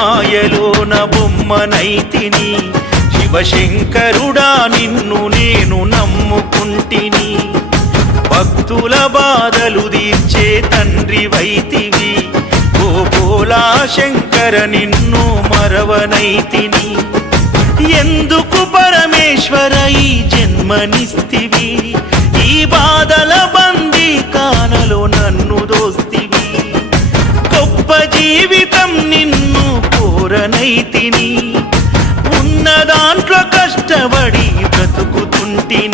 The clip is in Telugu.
మాయలోన బొమ్మనైతిని శివశంకరుడా నిన్ను నేను నమ్ముకుంటిని భక్తుల బాధలు తీర్చే తండ్రి వైతివి ఓ భోలా శంకర నిన్ను మరవనైతిని ఎందుకు పరమేశ్వర ఈ జన్మనిస్తివి ఈ బాధల బందీ కానలో నన్ను దోస్తివి గొప్ప జీవితం నిన్ను కోరనైతిని ఉన్న దాంట్లో కష్టపడి బ్రతుకుతుంటిని